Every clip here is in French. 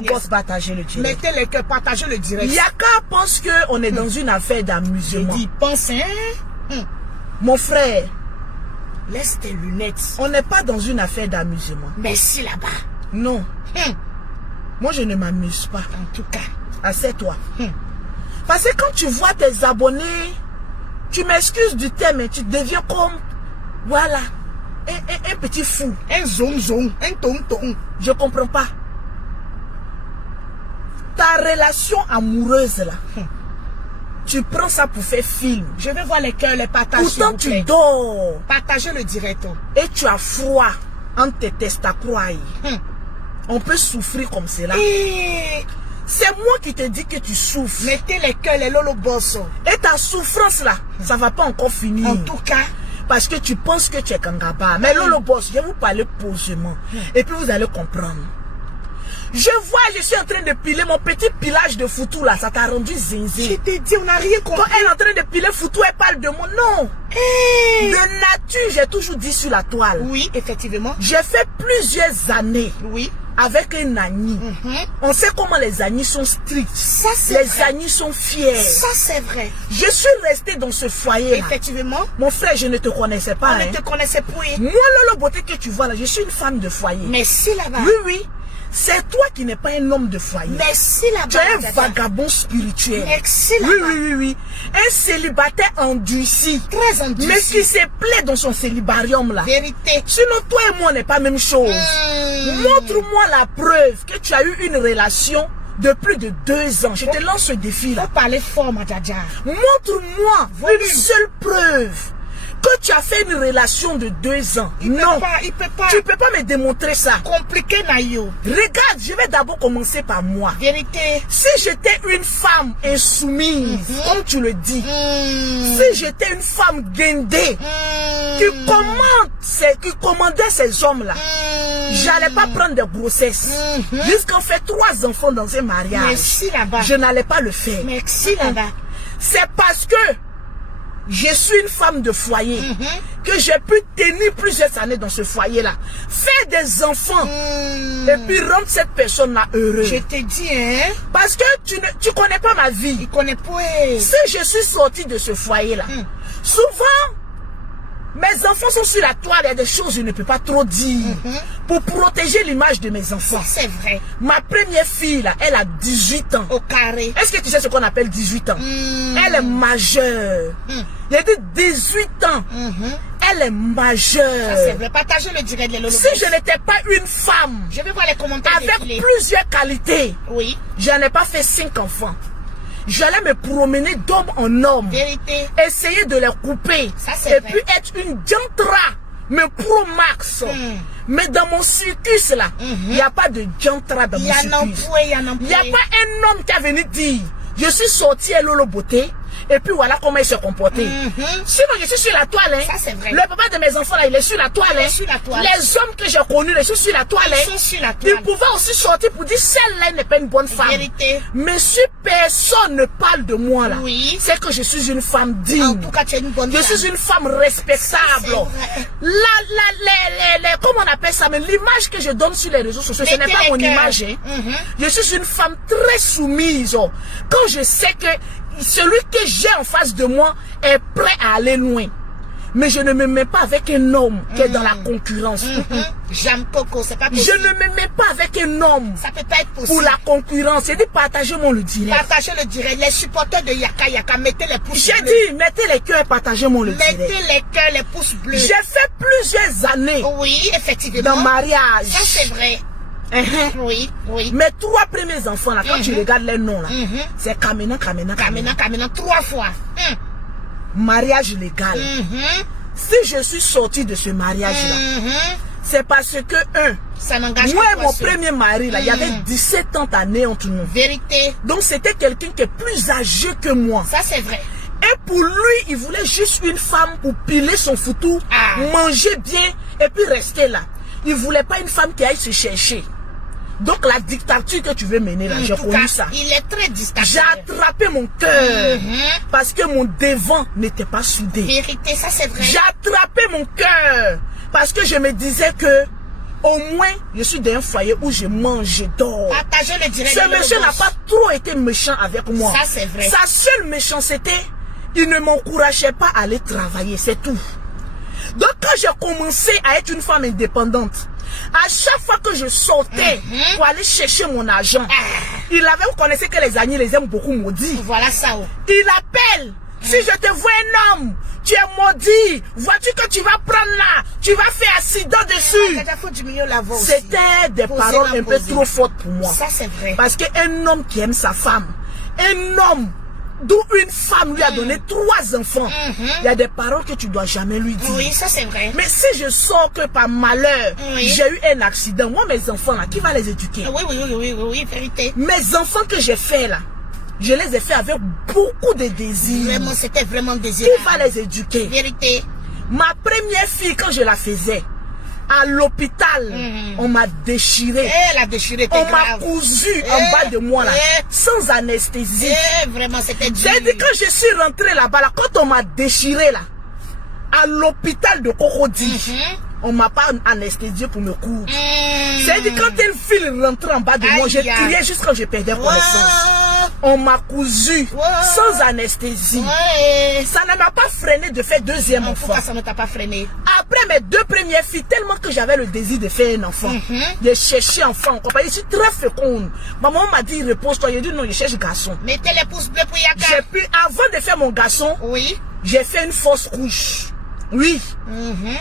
Boss, partagez le direct. Mettez les cœurs, partagez le direct. Yaka pense qu'on est dans une affaire d'amusement. Il pense, hein? Mon frère, Laisse tes lunettes. on n'est pas dans une affaire d'amusement. Merci là-bas. Non. Moi, je ne m'amuse pas. En tout cas. Assieds-toi. Parce que quand tu vois tes abonnés, tu m'excuses du thème, mais tu deviens comme, voilà, un petit fou. Un zong, un tong. Je comprends pas. Ta relation amoureuse là, tu prends ça pour faire film. Je vais voir les cœurs, les partages. Pourtant tu dors Partagez le direct. et tu as froid entre tes testacroix. On peut souffrir comme cela. C'est moi qui te dis que tu souffres. Mettez les cœurs, les lolo boss. Et ta souffrance là, ça va pas encore finir. En tout cas. Parce que tu penses que tu es Kangaba. Mais Lolo Boss, je vais vous parler posément. Et puis vous allez comprendre. Je vois, je suis en train de piler mon petit pilage de foutou là. Ça t'a rendu zinzin. Je t'ai dit, on n'a rien compris. Quand elle est en train de piler foutou, elle parle de moi. Non. De nature, j'ai toujours dit sur la toile. Oui, effectivement. J'ai fait plusieurs années. Oui. Avec un agni. On sait comment les agnis sont stricts. Ça, c'est les vrai. agnis sont fiers. Ça, c'est vrai. Je suis restée dans ce foyer là. Effectivement. Mon frère, je ne te connaissais pas. On ne te connaissait point. Moi, Lolo Beauté que tu vois là, je suis une femme de foyer. Merci là-bas. Oui, oui. C'est toi qui n'es pas un homme de foyer. Merci là-bas. Tu es un vagabond spirituel. Merci là-bas. Oui. Un célibataire endurci. Très endurci. Mais qui se plaît dans son célibarium là. Vérité. Sinon, toi et moi, on n'est pas la même chose. Montre-moi la preuve que tu as eu une relation de plus de 2 ans. Je te lance ce défi là. Faut parler fort, ma Djadja. Montre-moi une seule preuve que tu as fait une relation de 2 ans. Non. Il peut pas. Tu peux pas me démontrer ça. Compliqué, Nayo. Regarde, je vais d'abord commencer par moi. Vérité. Si j'étais une femme insoumise, comme tu le dis, si j'étais une femme guindée, qui commandait ces hommes-là, j'allais pas prendre de grossesse. Jusqu'en fait 3 enfants dans un mariage. Merci là-bas. Je n'allais pas le faire. Merci là-bas. C'est parce que je suis une femme de foyer que j'ai pu tenir plusieurs années dans ce foyer-là. Faire des enfants et puis rendre cette personne-là heureuse. Je te dis, hein. Parce que tu connais pas ma vie. Il connaît pas. Si je suis sortie de ce foyer-là, souvent, mes enfants sont sur la toile. Il y a des choses que je ne peux pas trop dire pour protéger l'image de mes enfants. C'est vrai. Ma première fille, là, elle a 18 ans. Au carré. Est-ce que tu sais ce qu'on appelle 18 ans? Elle est majeure. Il a dit 18 ans. Elle est majeure. Ça, c'est vrai. Partagez le direct, les lolo. Si je n'étais pas une femme, je vais voir les commentaires avec défiler. plusieurs qualités, oui, j'en ai pas fait 5 enfants. J'allais me promener d'homme en homme. Vérité. Essayer de les couper. Ça, c'est et vrai. puis être une jantra. Mais pro max. Mais dans mon circus là, il n'y a pas de jantra dans mon circus. Il n'y a pas un homme qui a venu dire, je suis sorti à Lolo Beauté. Et puis voilà comment il se comportait. Sinon, je suis sur la toile. Hein. Ça, c'est vrai. Le papa de mes enfants, là, il est sur la toile. Il est sur la toile. Les hommes que j'ai connus, ils sont sur la toile. Ils sont sur la toile. Ils pouvaient aussi sortir pour dire, celle-là n'est pas une bonne femme. Vérité. Mais si personne ne parle de moi, là, oui, c'est que je suis une femme digne. En tout cas, tu es une bonne femme. Je suis une femme respectable. Comment on appelle ça? Mais l'image que je donne sur les réseaux sociaux, ce n'est pas mon image. Hein. Je suis une femme très soumise. Quand je sais que celui que j'ai en face de moi est prêt à aller loin. Mais je ne me mets pas avec un homme qui est dans la concurrence. J'aime Coco, c'est pas possible. Je ne me mets pas avec un homme ça peut pas être possible. Pour la concurrence. J'ai dit partagez-moi le direct. Partagez le direct. Les supporters de Yaka Yaka, mettez les pouces bleus. J'ai dit mettez les cœurs et partagez-moi le direct. Mettez les cœurs, les pouces bleus. J'ai fait plusieurs années. Oui, effectivement. Dans mariage. Ça c'est vrai. Oui, oui. Mes 3 premiers enfants là, quand tu regardes les noms là, c'est Kamena. 3 fois. Mariage légal. Si je suis sortie de ce mariage là, c'est parce que ça n'engage moi pas et mon premier mari là, il y avait 17 ans d'années entre nous. Vérité. Donc c'était quelqu'un qui est plus âgé que moi. Ça c'est vrai. Et pour lui, il voulait juste une femme pour piler son foutou, manger bien et puis rester là. Il voulait pas une femme qui aille se chercher. Donc la dictature que tu veux mener là, j'ai connu ça. Il est très dictateur. J'ai attrapé mon cœur parce que mon devant n'était pas soudé. Vérité, ça c'est vrai. J'ai attrapé mon cœur parce que je me disais que Au moins, je suis dans un foyer où je mange, je dors. Partagez le direct. Ce monsieur n'a pas trop été méchant avec moi. Ça, c'est vrai. Sa seule méchanceté, il ne m'encourageait pas à aller travailler, c'est tout. Donc, quand j'ai commencé à être une femme indépendante, à chaque fois que je sortais pour aller chercher mon argent, il avait, vous connaissez que les amis les aiment beaucoup maudits. Voilà ça. Il appelle. Si je te vois un homme, tu es maudit. Vois-tu que tu vas prendre là, tu vas faire accident dessus. C'était des paroles un peu trop fortes pour moi. Ça, c'est vrai. Parce qu'un homme qui aime sa femme, un homme d'où une femme lui a donné 3 enfants, il y a des paroles que tu dois jamais lui dire. Oui, ça c'est vrai. Mais si je sors que par malheur, j'ai eu un accident, moi mes enfants là, qui va les éduquer? Oui, vérité. Mes enfants que j'ai fait là, je les ai fait avec beaucoup de désir. Vraiment, c'était vraiment désirable. Qui va les éduquer? Vérité. Ma première fille, quand je la faisais, à l'hôpital, on m'a déchiré. La déchirée on m'a cousu en bas de moi là, sans anesthésie. Vraiment, c'était dur. J'ai dit quand je suis rentrée là-bas, là, quand on m'a déchiré là, à l'hôpital de Cocody, on m'a pas anesthésié pour me coudre. C'est-à-dire quand une fille rentrait en bas de moi, j'ai crié juste quand je perdais connaissance. On m'a cousu sans anesthésie. Ça ne m'a pas freiné de faire 2e enfant. Pourquoi ça ne t'a pas freiné? Après mes 2 premières filles, tellement que j'avais le désir de faire un enfant, de chercher enfant. Je suis très féconde. Ma maman m'a dit repose-toi. J'ai dit non, je cherche garçon. Mettez les pouces bleus pour Yaka. J'ai pu, avant de faire mon garçon, j'ai fait une fausse couche. Oui.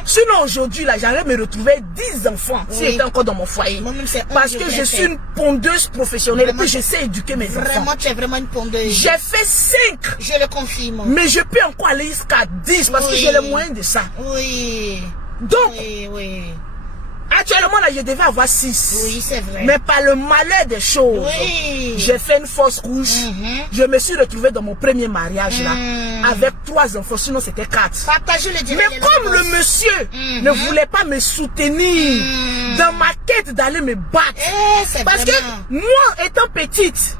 Sinon aujourd'hui là, j'allais me retrouver 10 enfants si j'étais encore dans mon foyer. Parce que je suis une pondeuse professionnelle et puis je sais éduquer mes enfants. Vraiment, tu es vraiment une pondeuse. J'ai fait 5. Je le confirme. Mais je peux encore aller jusqu'à 10 parce que j'ai les moyens de ça. Oui. Donc, actuellement là, je devais avoir 6. Oui, c'est vrai. Mais par le malheur des choses, j'ai fait une fausse couche. Je me suis retrouvée dans mon premier mariage là, avec 3 enfants, sinon c'était 4. Partagez le direct. Mais comme le monsieur ne voulait pas me soutenir dans ma quête d'aller me battre, parce que moi étant petite,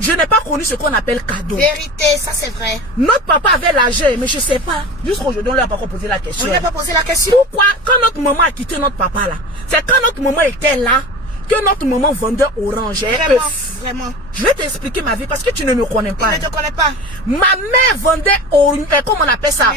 je n'ai pas connu ce qu'on appelle cadeau. Vérité, ça c'est vrai. Notre papa avait l'argent, mais je ne sais pas. Jusqu'aujourd'hui, on ne lui a pas encore posé la question. On ne lui a pas posé la question. Pourquoi, quand notre maman a quitté notre papa là, c'est quand notre maman était là, que notre maman vendait orange et Vraiment. Je vais t'expliquer ma vie parce que tu ne me connais pas. Je ne te connais pas. Ma mère vendait orange, comment on appelle ça?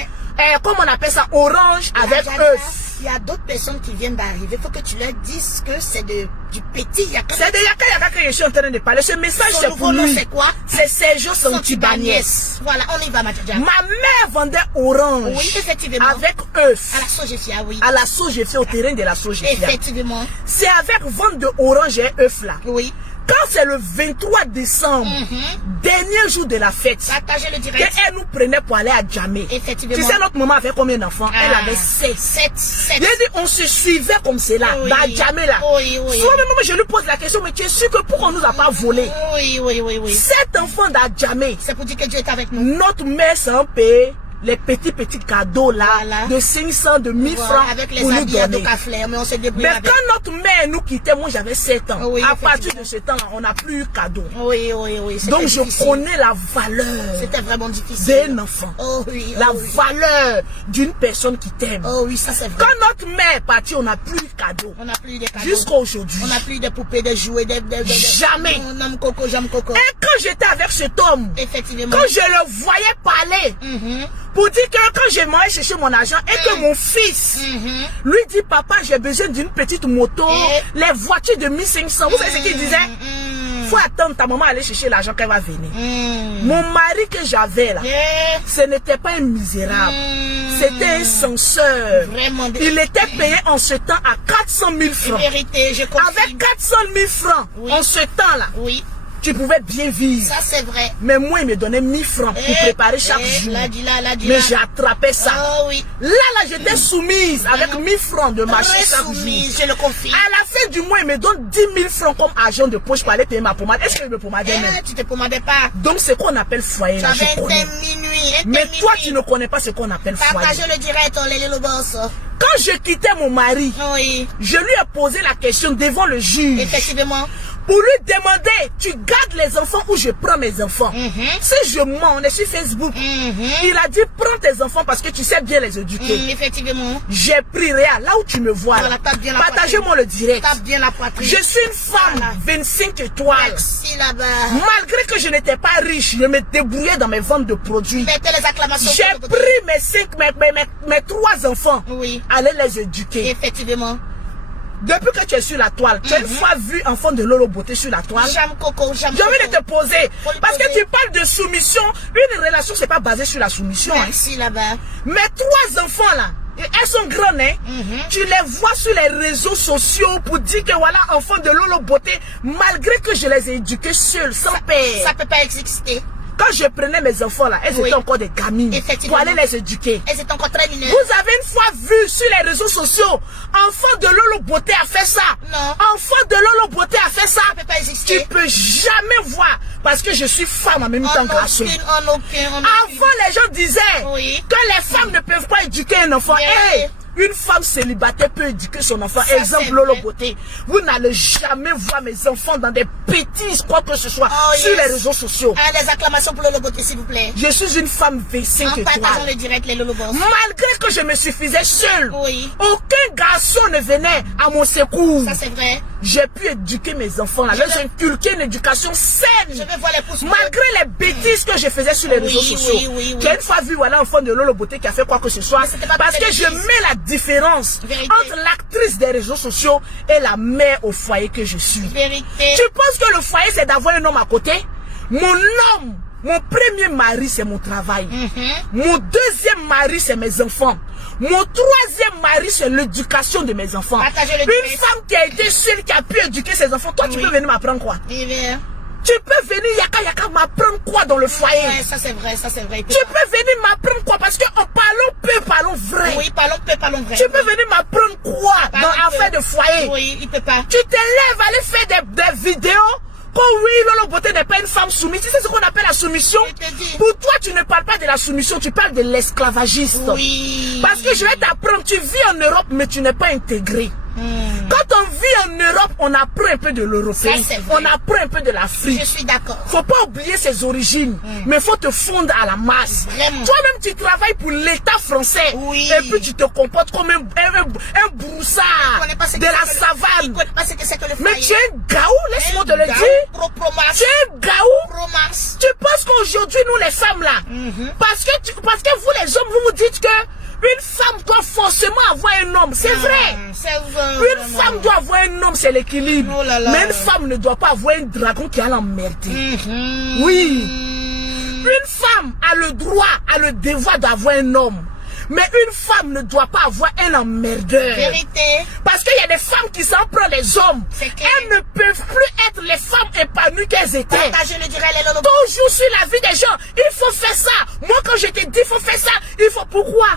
Comment on appelle ça? Orange avec œuf. Il y a d'autres personnes qui viennent d'arriver. Il faut que tu leur dises que c'est du petit Yaka. C'est de Yaka que je suis en train de parler. Ce message c'est pour lui. C'est quoi? C'est Sergio Santibaniès. Voilà, on y va, Mathieu. Ma mère vendait orange. Oui, effectivement. Avec œuf. À la Sogefia, oui. À la Sogefia, au terrain de la Sogefia. Effectivement. C'est avec vente de orange et œuf là. Oui. Quand c'est le 23 décembre, dernier jour de la fête, partagez le direct, qu'elle nous prenait pour aller à Djamé. Effectivement. Tu sais, notre maman avait combien d'enfants? Elle avait 7. Il dit, on se suivait comme cela, dans Djamé là. Soit même je lui pose la question, mais tu es sûr que pourquoi on nous a pas volé? Oui. 7 enfants dans Djamé. C'est pour dire que Dieu est avec nous. Notre mère s'en paye les petits cadeaux là, de 500, de 1000 francs avec les pour nous habits à donner. mais on s'est débrouillé Mais quand notre mère nous quittait, moi j'avais 7 ans. À partir de ce temps-là, on n'a plus eu cadeau. Oui. Donc je connais la valeur. C'était vraiment difficile. D'un enfant. La valeur d'une personne qui t'aime. Ça c'est vrai. Quand notre mère est partie, on n'a plus eu cadeau. On n'a plus de cadeaux. Jusqu'à aujourd'hui. On n'a plus de poupées, de jouets, Jamais. J'aime coco. Et quand j'étais avec cet homme, effectivement, quand je le voyais parler, pour dire que quand j'ai mangé chercher mon argent et que mon fils lui dit papa j'ai besoin d'une petite moto, les voitures de 1500, vous savez ce qu'il disait? Faut attendre ta maman aller chercher l'argent qu'elle va venir. Mon mari que j'avais là, ce n'était pas un misérable, c'était un censeur. Vraiment. Il était payé en ce temps à 400 000 francs. Vérité, je confirme. Avec 400 000 francs en ce temps là. Tu pouvais bien vivre. Ça c'est vrai. Mais moi il me donnait 1000 francs pour préparer chaque jour. Mais j'ai attrapé ça. Là j'étais soumise avec 1000 francs de marché chaque jour. Je le confirme. À la fin du mois il me donne 10 000 francs comme argent de poche pour aller payer ma pommade. Est-ce que je me pommadais même? Tu te pommadais pas. Donc c'est qu'on appelle foyer là, je connais. Mais toi tu ne connais pas ce qu'on appelle foyer. Partagez le direct, on les le boss. Quand je quittais mon mari, je lui ai posé la question devant le juge. Effectivement. pour lui demander, tu gardes les enfants ou je prends mes enfants. Si je mens, on est sur Facebook. Il a dit, prends tes enfants parce que tu sais bien les éduquer. Effectivement. J'ai pris rien, là où tu me vois. Voilà, partagez-moi le direct. Tape bien la poitrine. Je suis une femme, voilà. 25 étoiles. Merci là-bas. Malgré que je n'étais pas riche, je me débrouillais dans mes ventes de produits. Les acclamations. J'ai pris mes 3 enfants. Oui. Aller les éduquer. Effectivement. Depuis que tu es sur la toile, tu as une fois vu enfant de Lolo Beauté sur la toile? J'aime Coco, j'aime J'ai envie de te poser. Parce que tu parles de soumission. Une relation, c'est pas basé sur la soumission. Merci là-bas. Mes 3 enfants là, elles sont grandes, hein? Tu les vois sur les réseaux sociaux pour dire que voilà, enfants de Lolo Beauté, malgré que je les ai éduqués seuls, sans père. Ça peut pas exister. Quand je prenais mes enfants là, elles étaient encore des gamines pour aller les éduquer. Elles étaient encore très mineures. Vous avez une fois vu sur les réseaux sociaux, enfant de Lolo Beauté a fait ça. Non. Enfant de Lolo Beauté a fait ça. Ça peut pas exister. Tu peux jamais voir parce que je suis femme en même temps garçon. Avant les gens disaient que les femmes ne peuvent pas éduquer un enfant. Hey, une femme célibataire peut éduquer son enfant. Ça, exemple Lolo Beauté. Vous n'allez jamais voir mes enfants dans des petits quoi que ce soit sur les réseaux sociaux. Les acclamations pour Lolo Beauté, s'il vous plaît. Je suis une femme 25 étoiles. Partageons le direct, les Lolo Boss. Malgré que je me suffisais seule, aucun garçon ne venait à mon secours. Ça, c'est vrai. J'ai pu éduquer mes enfants là. J'ai inculqué une éducation saine. Je veux voir les pouces. Malgré les bêtises que je faisais sur les réseaux sociaux. Tu as une fois vu voilà, un enfant de Lolo Beauté qui a fait quoi que ce soit. Parce que je mets la différence entre l'actrice des réseaux sociaux et la mère au foyer que je suis. Vérité. Tu penses que le foyer c'est d'avoir un homme à côté? Mon homme, mon premier mari c'est mon travail. Mon deuxième mari c'est mes enfants. Mon 3e mari c'est l'éducation de mes enfants. Une femme qui a été seule, qui a pu éduquer ses enfants, toi tu peux venir m'apprendre quoi? Tu peux venir yaka m'apprendre quoi dans le foyer? Ça c'est vrai, ça c'est vrai. Tu peux venir m'apprendre quoi? Parce que en parlant peu, parlons vrai. Oui, parlons peu, parlons vrai. Tu peux venir m'apprendre quoi dans l'affaire de foyer? Oui, il peut pas. Tu te lèves, aller faire des vidéos. Oh oui, Lolo Beauté n'est pas une femme soumise. Tu sais ce qu'on appelle la soumission? Pour toi, tu ne parles pas de la soumission, tu parles de l'esclavagiste. Oui. Parce que je vais t'apprendre, tu vis en Europe, mais tu n'es pas intégré. Quand on vit en Europe, on apprend un peu de l'européen, on apprend un peu de l'Afrique. Je suis d'accord. Faut pas oublier ses origines, mais faut te fondre à la masse. Toi-même, tu travailles pour l'État français, et puis tu te comportes comme un broussard de la savane. Mais tu es un gaou, laisse-moi te le dire. Tu es un gaou. Tu penses qu'aujourd'hui, nous les femmes là, parce que vous les hommes, vous dites que une femme doit forcément avoir un homme. C'est vrai. Une femme doit avoir un homme, c'est l'équilibre. Mais une femme ne doit pas avoir un dragon qui a l'emmerder. Oui. Une femme a le droit, a le devoir d'avoir un homme. Mais une femme ne doit pas avoir un emmerdeur. Vérité. Parce qu'il y a des femmes qui s'en prennent les hommes. Elles ne peuvent plus être les femmes épanouies qu'elles étaient. Toujours sur la vie des gens. Il faut faire ça. Moi, quand je te dis, il faut faire ça. Il faut pourquoi?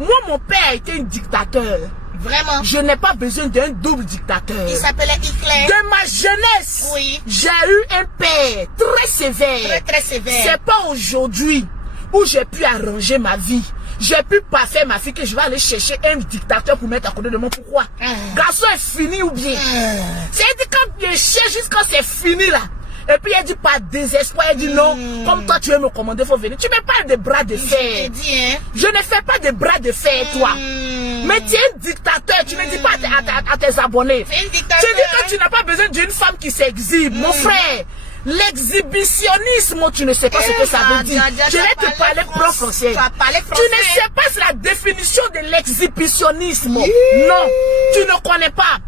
Moi, mon père était un dictateur. Vraiment. Je n'ai pas besoin d'un double dictateur. Il s'appelait Hitler. De ma jeunesse, j'ai eu un père très sévère. Très sévère. C'est pas aujourd'hui où j'ai pu arranger ma vie. J'ai pu pas faire ma fille que je vais aller chercher un dictateur pour mettre à côté de moi. Pourquoi? Garçon est fini ou bien? C'est-à-dire quand je cherche jusqu'à c'est fini là. Et puis elle dit pas désespoir, elle dit non, comme toi tu veux me commander, il faut venir. Tu me parles de bras de fer. Je ne fais pas de bras de fer, toi. Mais tu es un dictateur, tu ne dis pas à tes abonnés. Tu dis que tu n'as pas besoin d'une femme qui s'exhibe. Mon frère, l'exhibitionnisme, tu ne sais pas ce que ça veut dire. Je vais te parler pro français. Tu ne sais pas la définition de l'exhibitionnisme. Non, tu ne connais pas.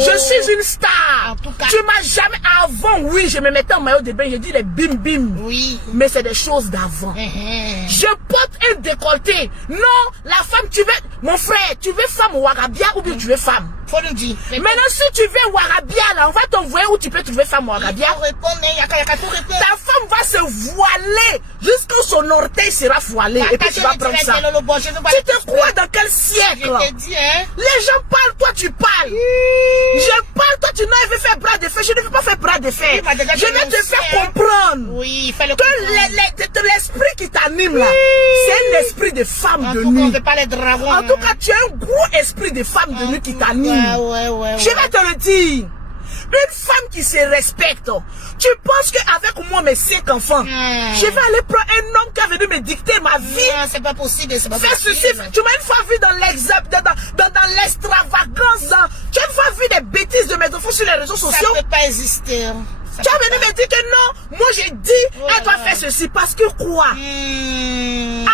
Je suis une star. Tu m'as jamais... Avant, oui, je me mettais en maillot de bain, je dis les bim bim. Oui. Mais c'est des choses d'avant. Je porte un décolleté. Non, la femme, tu veux... Mon frère, tu veux femme Ouarabia ou bien tu veux femme? Faut nous dire. Maintenant, si tu veux Ouarabia, là, on va t'envoyer où tu peux trouver femme Ouarabia. Ta femme va se voiler jusqu'à son orteil sera voilé. Et puis tu vas prendre ça. Tu te crois dans quel siècle? Les gens parlent, toi tu parles. Je parle, toi tu n'as fait bras de fer. Je ne veux pas faire bras de fer. Je vais te faire comprendre que l'esprit qui t'anime là, c'est un esprit de femme de nuit. En tout cas, tu as un gros esprit de femme de nuit qui t'anime. Je vais te le dire. Une femme qui se respecte. Tu penses qu'avec moi, mes 5 enfants, je vais aller prendre un homme qui a venu me dicter ma vie? Non, c'est pas possible, c'est pas Fais possible. ceci, tu m'as une fois vu dans l'extravagance, tu as une fois vu des bêtises de mes enfants sur les réseaux sociaux? Ça peut pas exister. Tu as venu me dire que non, moi j'ai dit, elle doit faire ceci, parce que quoi?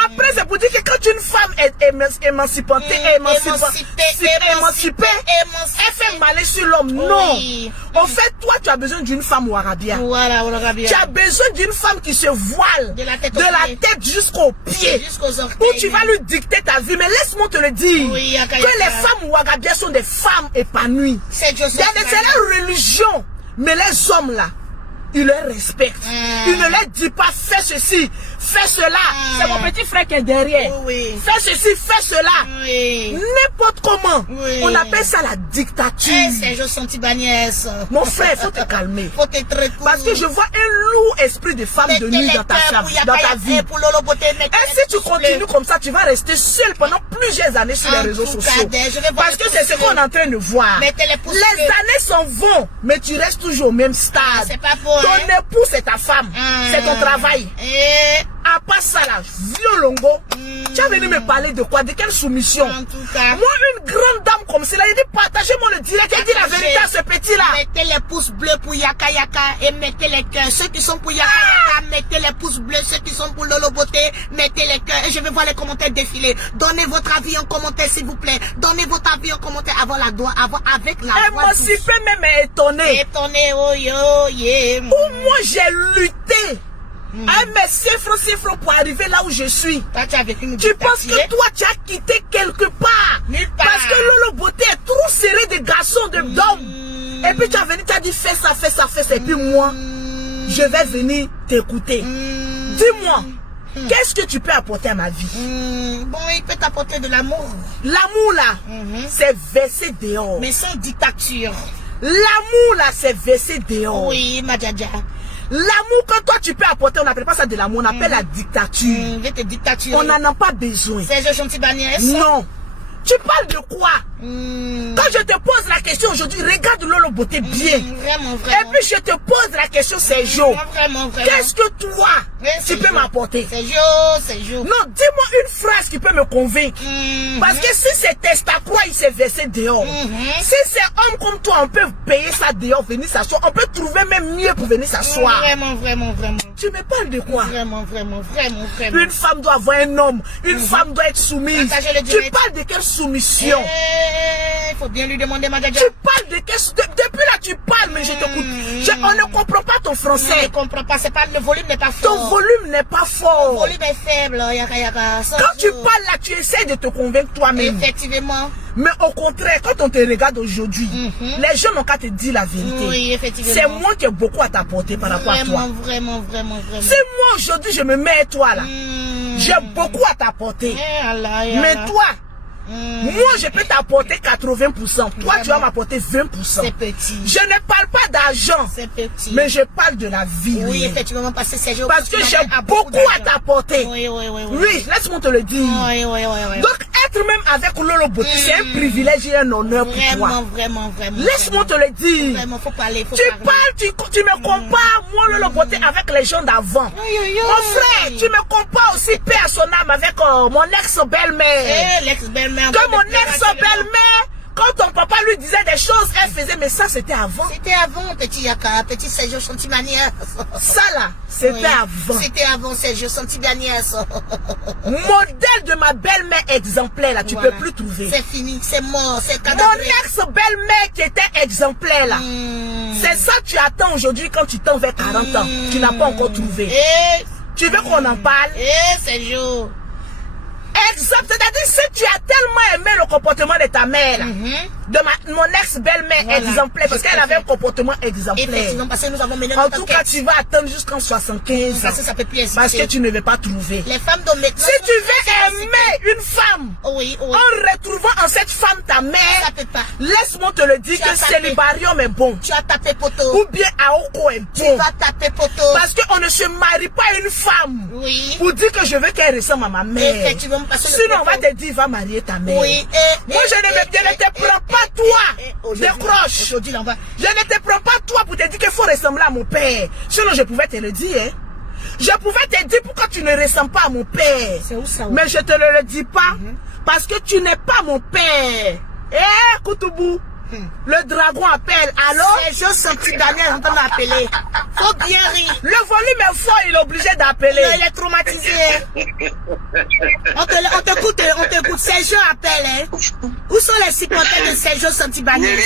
Après, c'est pour dire que quand une femme est émancipée, elle fait mal sur l'homme. Non. En fait, toi, tu as besoin d'une femme ouarabia. Voilà, ouarabia. Tu as besoin d'une femme qui se voile de la tête jusqu'aux pieds. Jusqu'aux orteils. Où tu vas lui dicter ta vie. Mais laisse-moi te le dire. Oui, que les femmes ouarabia sont des femmes épanouies. C'est la religion. Mais les hommes là, ils les respectent. Ils ne leur disent pas fais ceci, fais cela. C'est mon petit frère qui est derrière. Fais ceci, fais cela. N'importe comment. On appelle ça la dictature. C'est je senti Bagnès. Mon frère, il faut te calmer. Faut te traiter. Parce que je vois un lourd esprit de femme de nuit dans ta vie. Et si tu continues comme ça, tu vas rester seul pendant plusieurs années sur les réseaux sociaux. Parce que c'est ce qu'on est en train de voir. Les années s'en vont, mais tu restes toujours au même stade. Ton époux, c'est ta femme. C'est ton travail. À part ça là, violongo, tu as venu me parler de quoi? De quelle soumission? En tout cas. Moi, une grande dame comme cela, il dit partagez-moi le direct, il dit la vérité à ce petit là. Mettez les pouces bleus pour Yaka Yaka et mettez les cœurs. Ceux qui sont pour Yaka Yaka, mettez les pouces bleus. Ceux qui sont pour Lolo Beauté, mettez les cœurs. Et je vais voir les commentaires défiler. Donnez votre avis en commentaire s'il vous plaît. Donnez votre avis en commentaire avec la voix. Émancipé même étonné. Étonné, oh yo, yeah. Pour moi, j'ai lutté. Mais c'est francs pour arriver là où je suis. Toi, tu penses que toi, tu as quitté quelque part. Parce que Lolo Beauté est trop serré de garçons, d'hommes. Et puis tu as venu, tu as dit fais ça. Et puis moi, je vais venir t'écouter. Dis-moi, qu'est-ce que tu peux apporter à ma vie? Bon, il peut t'apporter de l'amour. L'amour là, c'est versé dehors. Mais sans dictature. L'amour là, c'est versé dehors. Oui, ma djadia. L'amour que toi tu peux apporter, on n'appelle pas ça de l'amour, on appelle la dictature. On n'en a pas besoin. C'est Joshonti Bagnès. Non. Tu parles de quoi? Quand je te pose la question aujourd'hui, regarde Lolo Beauté bien. Vraiment. Et puis je te pose la question, c'est Jo. Vraiment. Qu'est-ce que toi, tu peux m'apporter? C'est Jo. Non, dis-moi une phrase qui peut me convaincre. Parce que si c'est Testacroix, il s'est versé dehors. Si c'est homme comme toi, on peut payer ça dehors, venir s'asseoir. On peut trouver même mieux pour venir s'asseoir. Vraiment. Tu me parles de quoi? Vraiment. Une femme doit avoir un homme. Une femme doit être soumise. Tu parles de quelle soumission? Il faut bien lui demander, madame. Tu parles de quelle... Depuis là, tu parles, mais je t'écoute. On ne comprend pas ton français. On ne comprend pas. C'est pas le volume n'est pas fort. Ton volume n'est pas fort. Le volume est faible. Quand tu parles là, tu essaies de te convaincre toi-même. Effectivement. Mais au contraire, quand on te regarde aujourd'hui, les gens n'ont qu'à te dire la vérité. Oui, effectivement. C'est moi qui ai beaucoup à t'apporter par rapport à toi. Vraiment. Si moi aujourd'hui je me mets à toi là, j'ai beaucoup à t'apporter. Mais toi, moi je peux t'apporter 80%. Toi tu vas m'apporter 20%. C'est petit. Je ne parle pas d'argent. C'est petit. Mais je parle de la vie. Oui, effectivement, parce que j'ai beaucoup à t'apporter. Oui, laisse-moi te le dire. Oui. Donc être même avec Lolo Beauté, c'est un privilège et un honneur pour toi. Vraiment. Laisse-moi te le dire. Vraiment, faut parler. Tu me compares, moi, Lolo Beauté, avec les gens d'avant. Mon frère, tu me compares aussi, paix à son âme, avec mon ex-belle-mère. L'ex-belle-mère. Que mon ex-belle-mère, quand ton papa lui disait des choses, elle faisait, mais ça c'était avant. C'était avant, petit Yaka, petit Sergio Chantimaniès. Ça là, c'était avant. C'était avant Sergio Chantimaniès. Modèle de ma belle-mère exemplaire là, tu peux plus trouver. C'est fini, c'est mort, c'est cadavré. Mon ex-belle-mère qui était exemplaire là. C'est ça que tu attends aujourd'hui quand tu tends vers 40 ans. Tu n'as pas encore trouvé. Tu veux qu'on en parle? Sergio. Exemple, c'est-à-dire si tu as tellement aimé le comportement de ta mère, de mon ex-belle-mère exemplaire, parce qu'elle avait un comportement exemplaire. Parce que nous avons mené en tout cas, tu vas attendre jusqu'en 75 ans. Parce que tu ne veux pas trouver. Les femmes de maintenant. Si tu veux aimer une femme, en retrouvant en cette femme ta mère, ça peut pas. Laisse-moi te le dire que Célibarium est bon. Tu as tapé poteau. Ou bien Aoko est bon. Tu vas taper poteau. Parce qu'on ne se marie pas à une femme pour dire que je veux qu'elle ressemble à ma mère. Effectivement. Sinon, on va te dire, va marier ta mère. Oui. Moi, je ne te prends pas toi. Décroche. Je ne te prends pas toi pour te dire qu'il faut ressembler à mon père. Sinon, je pouvais te le dire. Hein. Je pouvais te dire pourquoi tu ne ressembles pas à mon père. C'est où ça? Mais je te le dis pas. Parce que tu n'es pas mon père. Eh, Koutoubou. Le dragon appelle. Allô? C'est juste Santi Daniel en train d'appeler. Faut bien rire. Le volume est fort, il est obligé d'appeler. Il est traumatisé. On t'écoute. Sergio appelle. Hein. Où sont les supporters de Sergio Santi Daniel?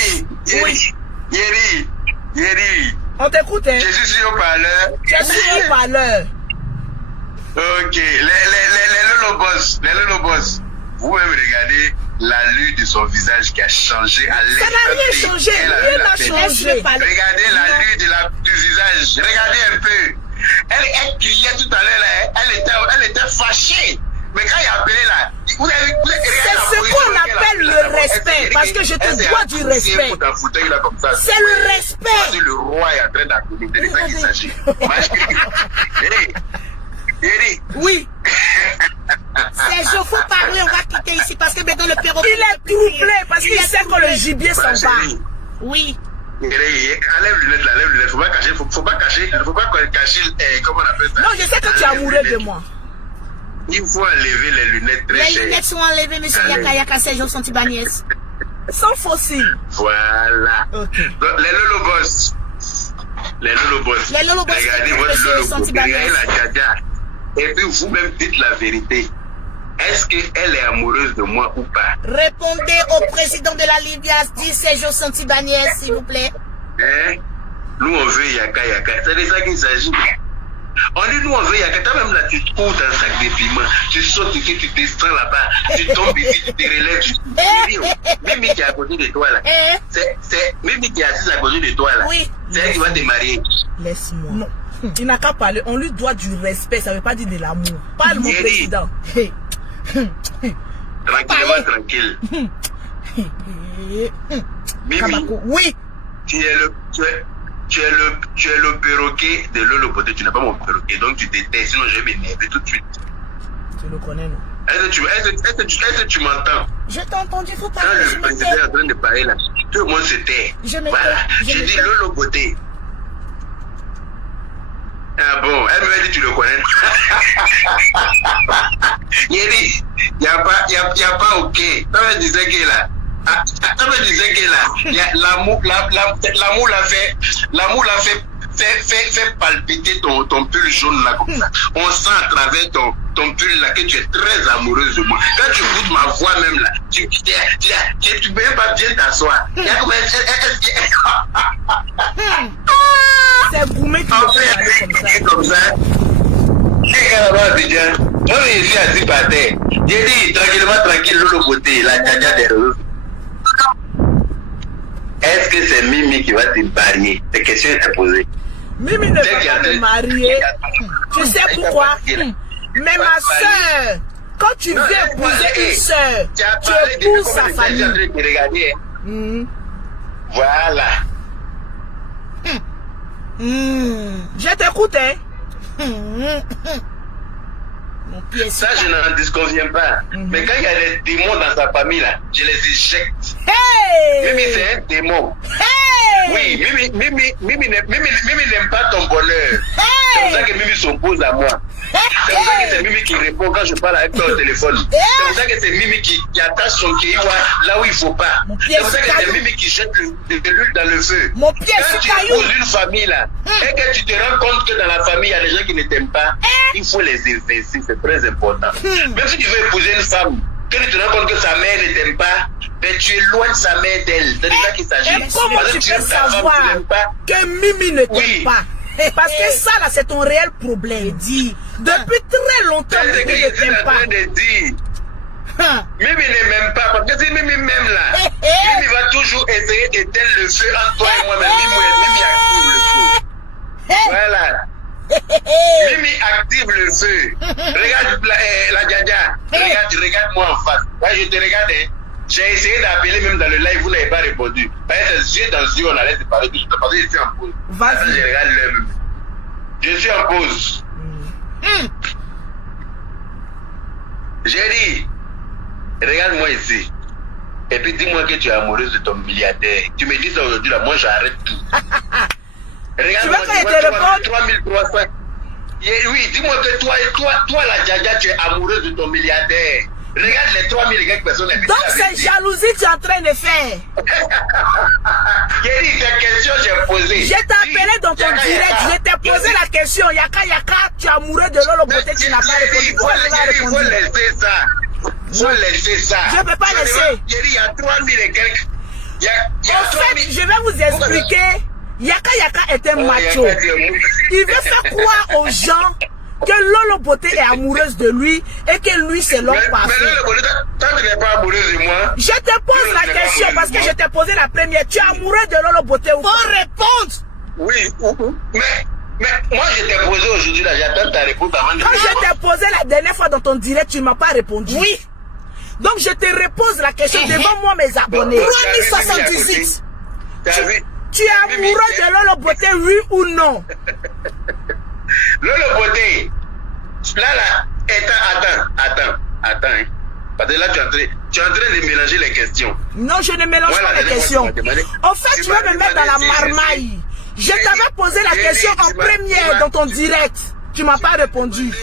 Yeri. On t'écoute, hein? Je suis sur le parleur. Je suis au parleur. Ok. Les Lolo-boss. Vous-même regardez l'allure de son visage qui a changé à l'instant. Ça n'a rien changé. Rien n'a changé. Regardez l'allure du visage. Regardez un peu. Elle criait tout à l'heure là. Elle était fâchée. Mais quand il a appelé là, c'est ce qu'on appelle le respect. Parce que je te dois du respect. C'est le respect. Le roi est en train d'appeler. C'est de ça qu'il s'agit. Oui. Sergio, faut parler, on va quitter ici parce que maintenant le perroquet. Il est troublé parce qu'il sait que le gibier s'en va. Oui. Enlève les lunettes là, enlève les lunettes. Faut pas cacher, comment on appelle ça? Non, je sais que tu es amoureux de moi. Il faut enlever les lunettes très chères. Les lunettes sont enlevées, monsieur Yaka Sergio Santi Bagnès. Sans fossile. Voilà. Okay. Donc, les Lolo-boss. Regardez votre Lolo-boss. Regardez la Djadia. Et puis vous-même dites la vérité. Est-ce qu'elle est amoureuse de moi ou pas? Répondez au président de la Libye, dit Sergio Santi Bagnès, s'il vous plaît. Hein? Nous on veut Yaka. C'est de ça qu'il s'agit. On dit nous on veut Yaka. Toi même là tu te cours dans un sac de piment. Tu sautes ici, tu descends là-bas. Tu tombes ici, tu te relèves. Mimi qui est à côté de toi là. C'est Mimi qui est assise à côté de toi là. Oui. C'est elle qui va te marier. Laisse-moi. Non. Il n'a qu'à parler. On lui doit du respect. Ça ne veut pas dire de l'amour. Parle, mon président. Tranquille. Mimi. Oui. Tu es le perroquet de Lolo Poté. Tu n'es pas mon perroquet. Donc tu t'étais. Sinon je vais m'énerver tout de suite. Tu le connais, non? Est-ce que tu m'entends? Je t'ai entendu, faut Quand parler. le président est en train de parler là, tout le monde se tait. Voilà. J'ai dit Lolo Poté. Ah bon, elle me dit tu le connais. Il dit, il n'y a pas ok. Ça me disait que là. L'amour l'a fait palpiter ton pull jaune là comme ça. On sent à travers ton pull là que tu es très amoureuse de moi. Quand tu écoutes ma voix même là, tu peux même pas bien t'asseoir. C'est Goumé qui me fait aller comme ça. Moi je suis assis par terre. J'ai dit tranquille, Lolo Poté, la Djadia des réseaux. Est-ce que c'est Mimi qui va te marier? Cette question est posée. Mimi ne va pas me marier. Tu sais pourquoi? Mais ma soeur, quand tu veux épouser une soeur, tu épouses sa famille. Voilà. Je t'écoute, hein? Ça, je n'en disconviens pas. Mais quand il y a des démons dans sa famille, là, je les éjecte. Mimi, c'est un démon. Oui, Mimi n'aime pas ton bonheur. C'est pour ça que Mimi s'oppose à moi. C'est pour ça que c'est Mimi qui répond quand je parle avec toi au téléphone. C'est pour ça que c'est Mimi qui attache son kiwa là où il ne faut pas. C'est pour ça que c'est Mimi qui jette de l'huile dans le feu. Quand tu épouses une famille là, et que tu te rends compte que dans la famille, il y a des gens qui ne t'aiment pas, il faut les évincer, c'est très important. Même si tu veux épouser une femme, que tu te rends compte que sa mère ne t'aime pas, mais tu éloignes sa mère d'elle. C'est de ça qu'il s'agit. Et comment tu peux savoir que Mimi ne t'aime pas? Parce que ça là, c'est ton réel problème. Depuis très longtemps, Mimi ne t'aime pas. Mimi ne m'aime pas, parce que si Mimi m'aime là, Mimi va toujours essayer d'éteindre le feu entre toi et moi, mais Mimi active le feu. Voilà. Mimi active le feu. Regarde la Djadia. Regarde-moi en face. Là, je te regarde. J'ai essayé d'appeler même dans le live, vous n'avez pas répondu. Yeux dans les yeux, on allait se parler tout de suite. Parce que je suis en pause. Vas-y. Je regarde l'heure même. Je suis en pause. J'ai dit, regarde-moi ici. Et puis dis-moi que tu es amoureuse de ton milliardaire. Tu me dis ça aujourd'hui, là, moi j'arrête tout. Regarde, tu veux que je te réponde? 3300. Oui, dis-moi que toi la Djadia, tu es amoureuse de ton milliardaire. Regarde les 3000 et quelques personnes. Donc c'est jalousie que tu es en train de faire. Kéry, tes questions j'ai posées. Je t'ai appelé dans ton direct, je t'ai posé la question. Yaka, tu es amoureux de Lolo Beauté, tu n'as pas répondu. Il faut laisser ça. Faut laisser ça. Je ne peux pas laisser. Il y a 3000 et quelques. En fait, je vais vous expliquer. Yaka est un macho. Il veut faire croire aux gens que Lolo Beauté est amoureuse de lui et que lui c'est l'homme parfait. Mais Lolo Beauté, toi tu n'es pas amoureuse de moi. Je te pose la question parce que je t'ai posé la première. Tu es amoureux de Lolo Beauté ou pas? Faut répondre. Oui, mais moi je t'ai posé aujourd'hui là, j'attends ta réponse avant de... Quand je t'ai posé la dernière fois dans ton direct, tu ne m'as pas répondu. Oui. Donc je te repose la question devant moi mes abonnés. 3078. Tu es amoureux de Lolo Beauté, oui ou non? Lolo Beauté, là, attends, hein. Parce que là, tu es en train de mélanger les questions. Non, je ne mélange pas les questions. En fait, tu veux me mettre dans la marmaille. Je t'avais posé la question en première dans ton direct. Tu ne m'as pas répondu.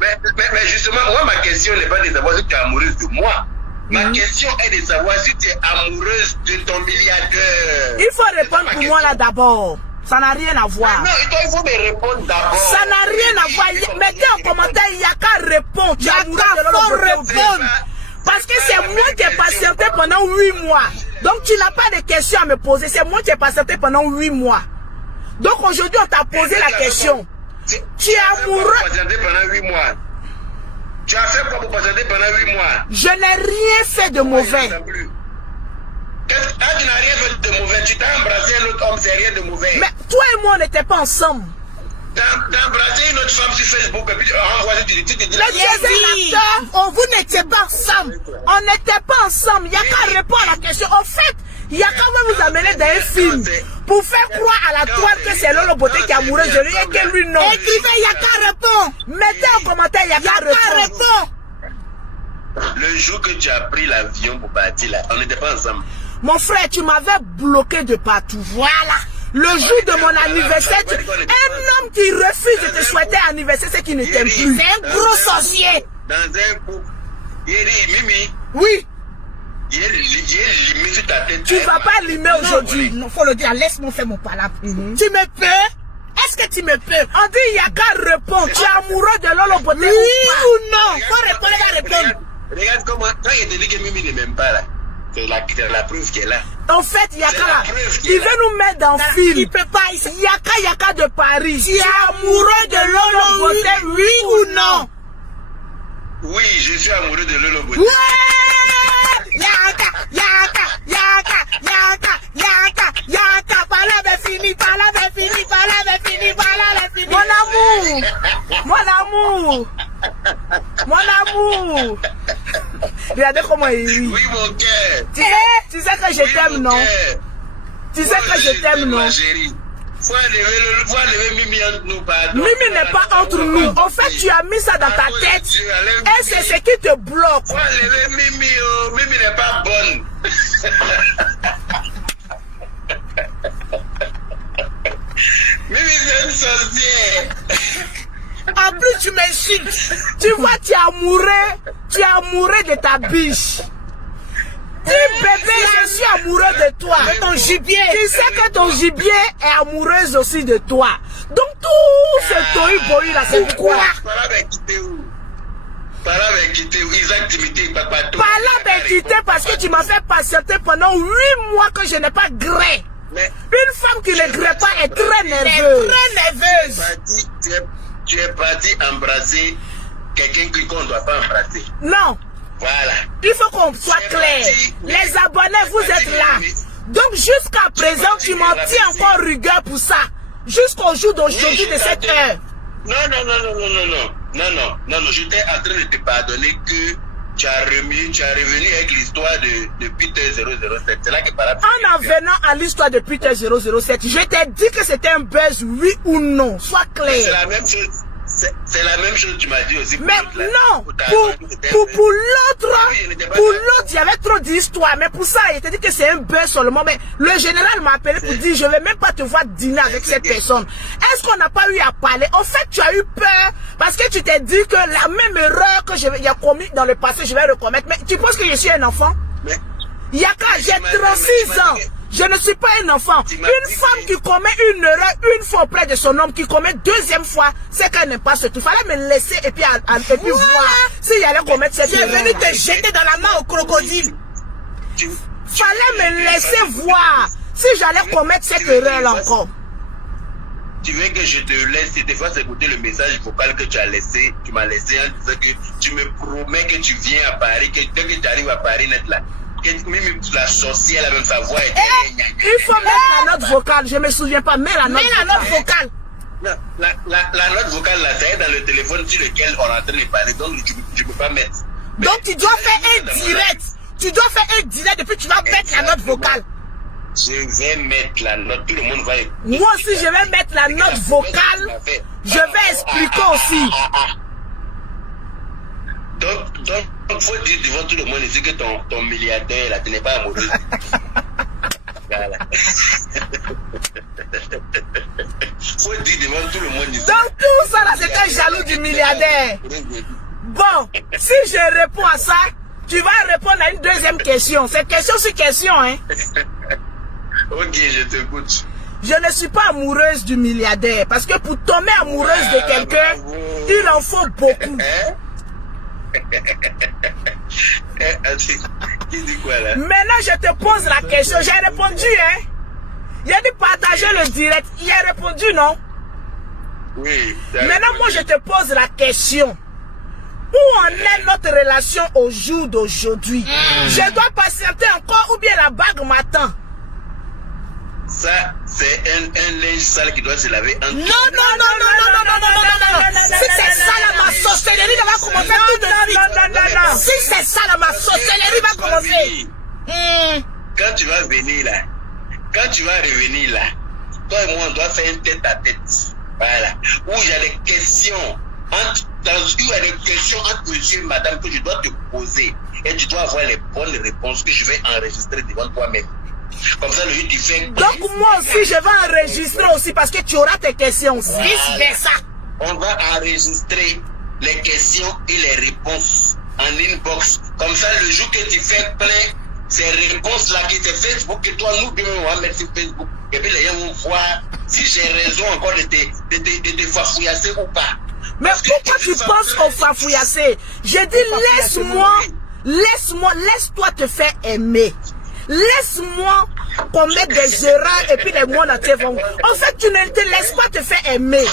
Mais justement, moi, ma question n'est pas de savoir si tu es amoureuse de moi. Ma question est de savoir si tu es amoureuse de ton milliardaire. Il faut répondre pour moi là d'abord. Ça n'a rien à voir. Non, il faut me répondre d'abord. Ça n'a rien à voir. Mettez en commentaire, Yaka répond. Tu es amoureux de Lolo Beauté. Répondre. Parce que c'est moi qui ai patienté pendant 8 mois. Donc tu n'as pas de questions à me poser. C'est moi qui ai patienté pendant 8 mois. Donc aujourd'hui on t'a posé la question. Tu es amoureux. Pendant 8 mois. Tu as fait quoi pour patienter pendant 8 mois? Je n'ai rien fait de mauvais. Tu n'as rien fait de mauvais. Tu t'as embrassé un autre homme, c'est rien de mauvais. Mais toi et moi on n'était pas ensemble. D'embrasser une autre femme sur Facebook et puis renvoyer tu te dis. Le deuxième acteur, vous n'étiez pas ensemble. On n'était pas ensemble. Yaka répond à la question. En fait, Yaka va vous amener dans un film pour faire croire à la toile que c'est Lolo Beauté qui est amoureuse de lui et que lui non. Écrivez Yaka répond. Mettez en commentaire Yaka répond. Le jour que tu as pris l'avion pour partir là, on n'était pas ensemble. Mon frère, tu m'avais bloqué de partout. Voilà. Le jour de mon anniversaire, un homme qui refuse de te souhaiter anniversaire, c'est qu'il ne t'aime plus. C'est un gros sorcier. Dans un couple, Mimi. Oui. Il est limé sur ta tête. Tu ne vas pas limer aujourd'hui. Non, faut le dire. Laisse-moi faire mon palabre. Tu me peux? Est-ce que tu me peux? On dit Yaka répond. Tu es amoureux de Lolo Beauté? Oui ou non? Faut répondre. Regarde comment, quand il te dit que Mimi ne m'aime pas là, c'est la preuve qu'elle est là. En fait, Yaka, il veut nous mettre dans le film. Il peut pas. Yaka de Paris. Tu es amoureux de Lolo Beauté, oui ou non? Oui, je suis amoureux de Lolo Beauté. Ouais! Yaka. Mon amour. Regardez comment il rit. Oui, mon cœur. Tu sais que je t'aime, non? Tu sais que je t'aime, non? Faut enlever Mimi entre nous, pardon. Mimi n'est pas entre nous. En fait, tu as mis ça dans ta tête. Et c'est ce qui te bloque. Faut enlever Mimi. Mimi n'est pas bonne. Mimi, c'est une sorcière. En plus, tu m'insultes. Tu vois, tu es amoureux de ta biche. Dis bébé, je suis amoureux de toi. De ton gibier. Tu sais que ton gibier est amoureuse aussi de toi. Donc tout ce tohu-bohu là, c'est pourquoi? Par quitté parce que tu m'as fait patienter pendant 8 mois que je n'ai pas gré. Une femme qui ne grée pas est très nerveuse. Tu es parti embrasser quelqu'un qu'on ne doit pas embrasser. Non. Voilà. Il faut qu'on soit clair. Les abonnés, vous êtes là. Donc jusqu'à présent, tu m'en tiens encore rigueur pour ça. Jusqu'au jour d'aujourd'hui de cette heure. Non. J'étais en train de te pardonner que tu as revenu avec l'histoire de Peter 007. C'est là que par rapport. En venant à l'histoire de Peter 007, je t'ai dit que c'était un buzz, oui ou non. Sois clair. C'est la même chose. C'est la même chose que tu m'as dit aussi. Mais non, pour l'autre, il y avait trop d'histoires. Mais pour ça, il t'a dit que c'est un buzz seulement. Mais le général m'a appelé pour dire, je vais même pas te voir dîner avec cette personne. Est-ce qu'on n'a pas eu à parler? En fait, tu as eu peur parce que tu t'es dit que la même erreur que j'ai commis dans le passé, je vais recommettre. Mais tu penses que je suis un enfant? J'ai 36 ans. Je ne suis pas un enfant. Une femme qui commet une erreur une fois auprès de son homme, qui commet deuxième fois, c'est qu'elle n'est pas ce tout. Il fallait me laisser et puis voir s'il allait commettre cette erreur. J'ai venu te jeter dans la main au crocodile. Fallait me laisser voir si j'allais commettre cette erreur-là encore. Tu veux que je te laisse et te fasse écouter le message vocal que tu as laissé, tu m'as laissé en disant que tu me promets que tu viens à Paris, que dès que tu arrives à Paris, net là. Même la sorcière, même sa voix était... Il faut mettre la note vocale, je ne me souviens pas, mets la note vocale. La note vocale, là, c'est dans le téléphone sur lequel on est en train de parler, donc je ne peux pas mettre. Donc tu dois faire un direct. Tu dois faire un direct et puis tu vas mettre la note vocale. Je vais mettre la note, tout le monde va... Moi aussi, je vais mettre la note vocale. Je vais expliquer aussi. Donc, il faut dire devant tout le monde ici que ton milliardaire, là, tu n'es pas amoureux. Voilà. Faut dire devant tout le monde ici. Donc, tout ça, là, c'est un jaloux du milliardaire. Bon, si je réponds à ça, tu vas répondre à une deuxième question. C'est question sur question, hein. Ok, je t'écoute. Je ne suis pas amoureuse du milliardaire. Parce que pour tomber amoureuse de quelqu'un, il en faut beaucoup. Qui dit quoi là? Maintenant, je te pose la question. J'ai répondu, hein. Il a dit partager le direct. Il a répondu, non? Oui. Maintenant, moi, je te pose la question. Où en est notre relation au jour d'aujourd'hui? Je dois patienter encore ou bien la bague m'attend? Ça, c'est un linge sale qui doit se laver en... Non. Si c'est ça là, ma sorcellerie va commencer tout de suite. Si c'est ça là, ma sorcellerie va commencer. Quand tu vas venir là, quand tu vas revenir là, toi et moi on doit faire une tête à tête. Voilà. Où il y a des questions entre monsieur et madame que je dois te poser. Et tu dois avoir les bonnes réponses que je vais enregistrer devant toi-même. Comme ça, le jour tu fais... Donc moi aussi, je vais enregistrer aussi parce que tu auras tes questions. Vice versa. On va enregistrer les questions et les réponses en inbox. Comme ça, le jour que tu fais plein ces réponses-là, qui c'est Facebook, et toi, nous, on va mettre sur Facebook. Et puis les gens vont voir si j'ai raison encore de te fafouillasser ou pas. Mais pourquoi tu penses au fafouillasser? J'ai dit, laisse-toi te faire aimer. Laisse-moi commettre des erreurs et puis les mots entiers vont... En fait, tu ne te laisses pas te faire aimer.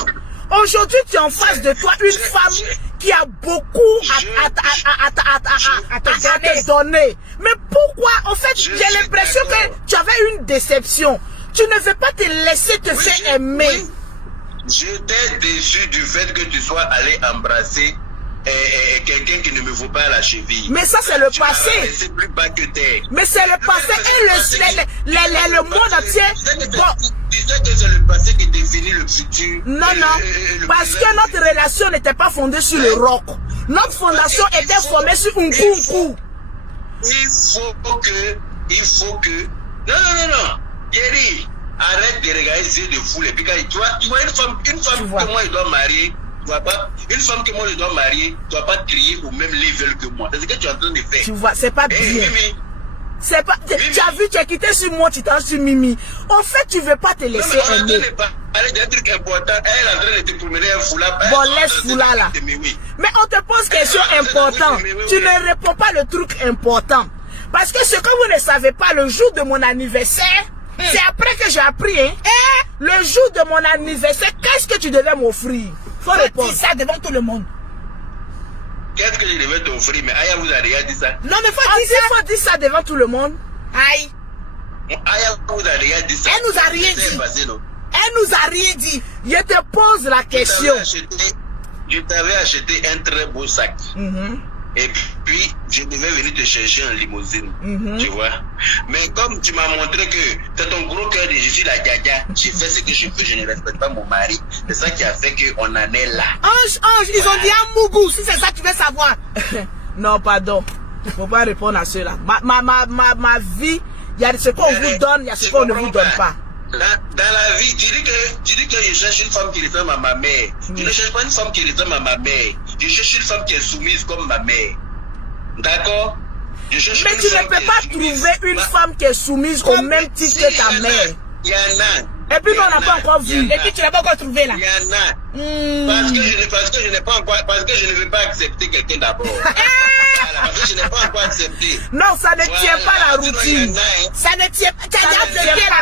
Aujourd'hui, tu es en face de toi une femme qui a beaucoup à te donner. Mais pourquoi? En fait, j'ai l'impression que tu avais une déception. Tu ne veux pas te laisser te faire aimer. Oui. J'étais déçu du fait que tu sois allé embrasser quelqu'un qui ne me vaut pas la cheville. Mais ça, c'est le passé. C'est plus bas que terre. Mais c'est le passé et le monde entier. Tu sais que c'est le passé qui définit le futur. Non. Parce que notre relation n'était pas fondée sur le roc. Notre fondation était formée sur un coup. Il faut que... Non. Thierry, arrête de regarder les yeux de fou. Et puis quand tu vois une femme que moi je dois marier, une femme que moi je dois marier, tu vas pas crier au même level que moi. C'est ce que tu es en train de faire. Tu vois, c'est pas bien. C'est pas. Tu as vu, tu as quitté sur moi, tu t'en sur Mimi. En fait, tu veux pas te laisser aimer. Elle est un truc important. Elle est en train de te promener un foulard. Bon, laisse foulard là. Mais on te pose question importante. Tu ne réponds pas le truc important. Parce que ce que vous ne savez pas, le jour de mon anniversaire, c'est après que j'ai appris, hein. Le jour de mon anniversaire, qu'est-ce que tu devais m'offrir? Faut répondre. Dis ça devant tout le monde. Qu'est-ce que je devais t'offrir? Mais Aya vous a déjà dit ça. Non, mais faut dire ça devant tout le monde. Aïe. Aya vous a déjà dit ça. Elle nous a rien dit. Elle nous a rien dit. Je te pose la question. Je t'avais acheté un très beau sac. Et puis, je devais venir te chercher en limousine. Tu vois. Mais comme tu m'as montré que t'as ton gros cœur de je suis la gaga, j'ai fait ce que je veux, je ne respecte pas mon mari. C'est ça qui a fait qu'on en est là. Ange, ils ont dit à Mougou, si c'est ça que tu veux savoir. Non, pardon. Il ne faut pas répondre à cela. Ma vie, il y a ce qu'on vous donne, il y a ce qu'on ne vous donne pas. Dans la vie, tu dis que je cherche une femme qui ressemble à ma mère. Je ne cherche pas une femme qui ressemble à ma mère. Je cherche une femme qui est soumise comme ma mère. D'accord? Mais tu ne peux pas trouver une femme qui est soumise au même titre que ta mère. Il y en a. Et puis nous, on n'a pas encore vu. Et puis tu n'as pas encore trouvé là. Il y en a. Parce que je n'ai pas encore, parce que je ne veux pas accepter quelqu'un d'abord. Parce que je n'ai pas encore accepté. Non, ça ne tient pas la routine. Ça ne tient pas. Tu as déjà pas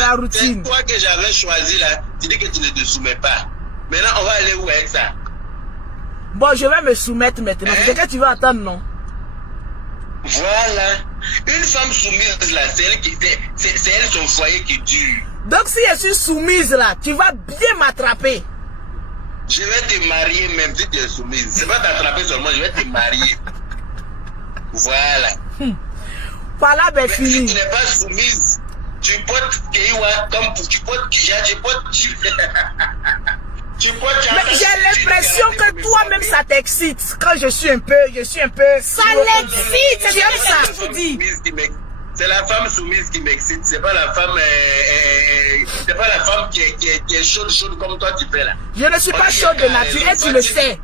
la routine. C'est toi que j'avais choisi là. Tu dis que tu ne te soumets pas. Maintenant, on va aller où avec ça? Bon, je vais me soumettre maintenant. C'est que tu vas attendre, non? Voilà. Une femme soumise là, c'est elle son foyer qui dure. Donc si je suis soumise là, tu vas bien m'attraper. Je vais te marier même si tu es soumise. C'est pas t'attraper seulement, je vais te marier. Voilà. Voilà, ben fini. Si tu n'es pas soumise, tu portes Kéiwa comme tu portes Kija, tu portes. Mais j'ai l'impression que toi-même ça t'excite. Quand je suis un peu. Ça l'excite, c'est bien ça. Je vous dis. C'est la femme soumise qui m'excite. C'est pas la femme. C'est pas la femme qui est chaude comme toi tu fais là. Je ne suis pas chaude de nature et tu le sais.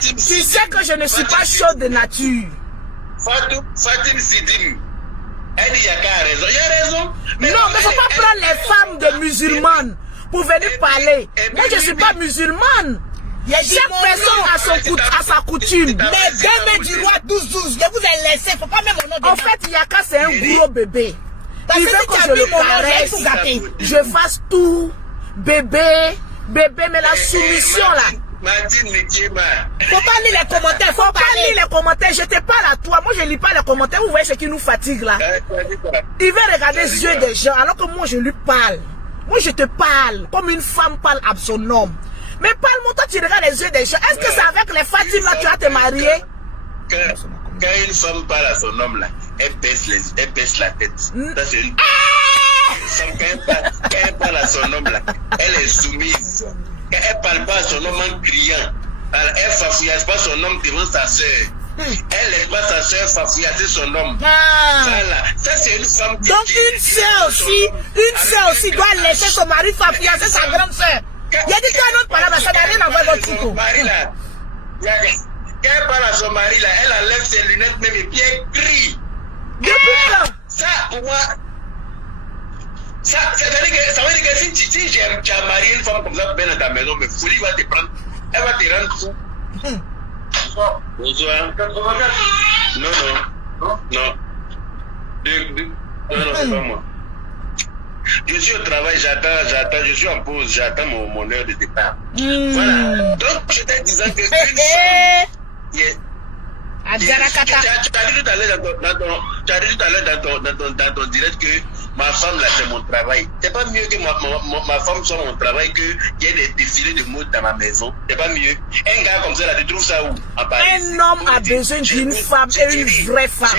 Tu sais que je ne suis pas chaude de nature. Fatim Sidim. Elle dit Yaka a raison. Il a raison. Non, mais il ne faut pas prendre les femmes de musulmanes pour venir parler. Moi, je ne suis pas musulmane. Chaque personne a sa coutume. Mais demain du roi 12-12, je vous ai laissé. Il ne faut pas mettre mon nom dedans. En fait, Yaka, c'est un gros bébé. Il veut que je le caresse, je fasse tout. Bébé, mais la soumission là. Faut pas lire les commentaires, faut pas lire les commentaires. Je te parle à toi. Moi, je lis pas les commentaires. Vous voyez ce qui nous fatigue là. Il veut regarder les yeux des gens alors que moi, je lui parle. Moi, je te parle comme une femme parle à son homme. Mais parle-moi, toi, tu regardes les yeux des gens. Est-ce que c'est avec les Fatim là tu vas te marier? Quand une femme parle à son homme là, elle baisse la tête. Ça, c'est une... Quand elle parle à son homme là, elle est soumise. Quand elle parle pas à son homme en criant, elle fafouillasse pas son homme devant sa soeur. Elle laisse pas sa soeur fafouillasser son homme. Voilà. Ça, c'est une femme qui... Donc une soeur aussi doit laisser son mari fafouillasser sa grande soeur. Il a dit qu'un autre parle, ça n'a rien à voir avec votre son mari là, quand elle parle à son mari là, elle enlève ses lunettes même et puis elle crie. Ça, pour moi, ça veut dire que si tu as marié une femme comme ça bien dans ta maison, mais folie va te prendre, elle va te rendre fou. Bonsoir. Non, c'est pas moi. Je suis au travail, j'attends, je suis en pause, j'attends mon heure de départ. Voilà. Donc, je t'ai disant que tu as dit tout à l'heure dans ton direct que ma femme là c'est mon travail. C'est pas mieux que ma femme soit mon travail qu'il y ait des défilés de mode dans ma maison. C'est pas mieux. Un gars comme ça là, tu trouves ça où? Un homme a besoin d'une femme et une vraie femme.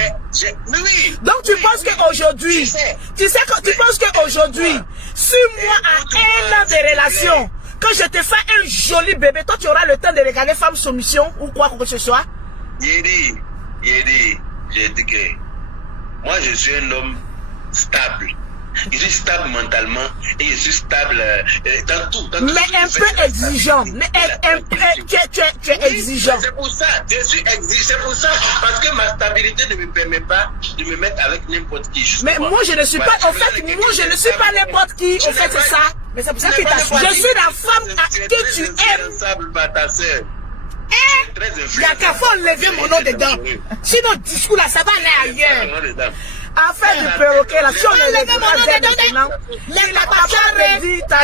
Oui. Donc tu penses qu'aujourd'hui, tu penses qu'aujourd'hui, sur moi à 1 an de relation, quand je te fais un joli bébé, toi tu auras le temps de regarder Femme Soumission ou quoi que ce soit? J'ai dit que moi je suis un homme stable. Je suis stable mentalement et je suis stable dans tout. Mais un peu exigeant. Mais tu es exigeant. C'est pour ça, je suis exigeant. C'est pour ça, parce que ma stabilité ne me permet pas de me mettre avec n'importe qui. Mais moi je ne suis pas, en fait, moi je ne suis pas n'importe qui. En fait, c'est ça. Mais c'est pour ça que je suis la femme que tu aimes. Il y a qu'à faut enlever mon nom dedans. Sinon, discours là, ça va aller ailleurs. Affaire du perroquet là, si on enlève mon nom dedans, les papachare,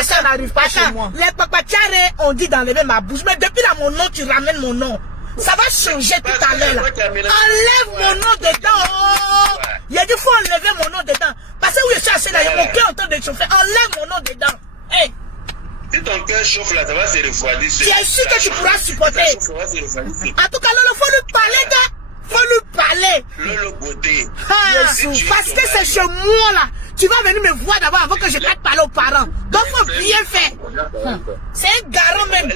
ça n'arrive pas chez moi. Les papachare ont dit d'enlever ma bouche, mais depuis là, mon nom, tu ramènes mon nom. Ça va changer tout à l'heure là. Enlève mon nom dedans. Il a dit faut enlever mon nom dedans. Parce que où je suis assis là, il y a mon cœur en train de chauffer. Enlève mon nom dedans. Hey. Si ton cœur chauffe là, ça va se refroidir. Tu es sûr que tu pourras supporter. En tout cas, là, il faut lui parler de... Faut lui parler. Lolo Beauté. Parce que c'est chez moi là. Tu vas venir me voir d'abord avant que je parte parler aux parents. Donc faut bien faire. C'est un garant même.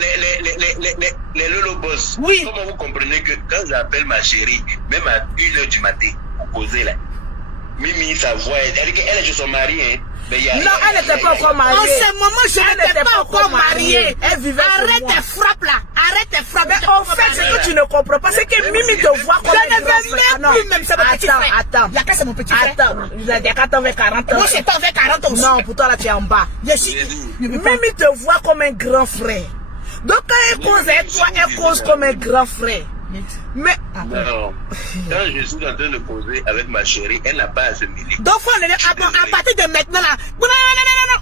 Les Lolo Boss. Oui. Comment vous comprenez que quand j'appelle ma chérie, même à 1h du matin, pour causer là, Mimi, sa voix, elle dit qu'elle est chez son mari, hein. Non, elle n'était pas encore mariée. En ce moment, je n'étais pas encore mariée. Elle vivait chez moi. Arrête tes frappes là. Arrête tes frappes. Mais en fait, ce que tu ne comprends pas, c'est que Mimi te voit comme un grand frère. Plus même, c'est mon petit frère. Attends. Yaka, c'est mon petit frère. Attends. Yaka, t'en veux 40 ans. Moi, j'ai t'en veux 40 ans aussi. Non, pour toi, là, tu es en bas. Mimi te voit comme un grand frère. Donc, quand elle cause avec toi, elle cause comme un grand frère. Mais non, quand je suis en train de causer avec ma chérie, elle n'a pas à se mêler. Donc, à partir de maintenant là, non,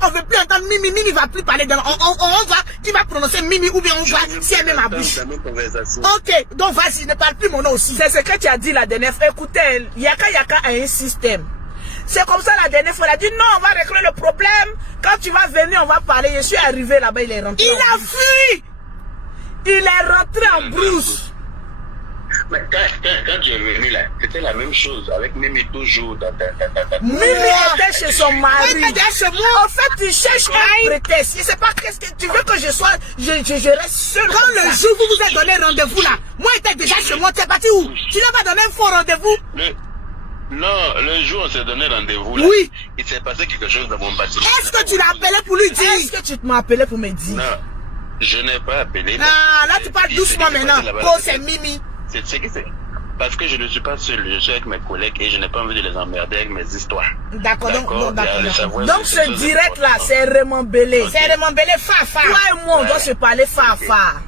on ne veut plus entendre Mimi, Mimi va plus parler de on va, tu vas prononcer Mimi ou bien on va, si elle met ma bouche. Ok, donc vas-y, ne parle plus mon nom aussi. C'est ce que tu as dit la dernière fois. Écoutez, Yaka a un système. C'est comme ça la dernière fois, elle a dit non, on va régler le problème. Quand tu vas venir, on va parler. Je suis arrivé là-bas, il est rentré. Il a fui. Il est rentré en brousse. Mais quand tu es venu là, c'était la même chose avec Mimi toujours dans ta... Mimi était chez son mari. Oui, chez moi. En fait, tu cherches un prétexte. Je sais pas qu'est-ce que tu veux que je sois. Je reste seul. Quand le jour où vous avez donné rendez-vous là, moi j'étais déjà chez moi, tu es parti où? Tu n'as pas donné un faux rendez-vous? Non, le jour où on s'est donné rendez-vous là, oui. Il s'est passé quelque chose dans mon bâtiment. Est-ce que tu l'as appelé pour lui dire? Est-ce que tu m'as appelé pour me dire? Non, je n'ai pas appelé. Ah, là tu parles doucement maintenant. Oh, c'est Mimi. C'est ce que c'est. Parce que je ne suis pas seul, je suis avec mes collègues et je n'ai pas envie de les emmerder avec mes histoires. D'accord, donc ce direct là, c'est Raymond Bélé. C'est Raymond Bélé, Fafa. Toi et moi, on doit se parler Fafa.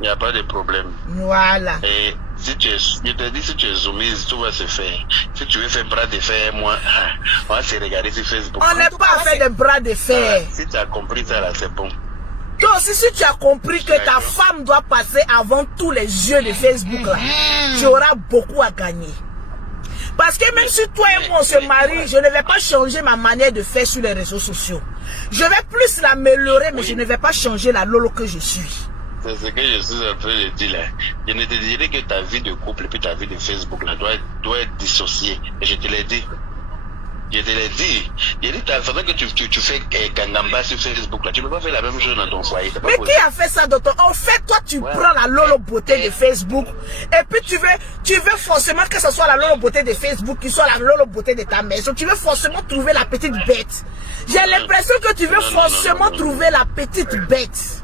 Il n'y a pas de problème. Voilà. Et si tu es, je te dis, si tu es soumise, tout va se faire. Si tu veux faire bras de fer, moi, on va se regarder sur Facebook. On n'est pas fait de bras de fer. Si tu as compris ça là, c'est bon. Donc, si tu as compris que ta femme doit passer avant tous les yeux de Facebook là, tu auras beaucoup à gagner. Parce que même si toi et moi on se marie, je ne vais pas changer ma manière de faire sur les réseaux sociaux. Je vais plus l'améliorer, mais je ne vais pas changer la Lolo que je suis. C'est ce que je suis en train de dire là. Je ne te dirais que ta vie de couple et puis ta vie de Facebook là doit être dissociée. Et je te l'ai dit. Je te l'ai dit. J'ai dit, ta façon que tu fais Kangamba sur Facebook là, tu ne peux pas faire la même chose dans ton foyer. Mais qui a fait ça, docteur? En fait, toi, tu prends la Lolo beauté de Facebook et puis tu veux forcément que ce soit la Lolo beauté de Facebook qui soit la Lolo beauté de ta maison. Tu veux forcément trouver la petite bête. J'ai l'impression que tu veux forcément trouver la petite bête.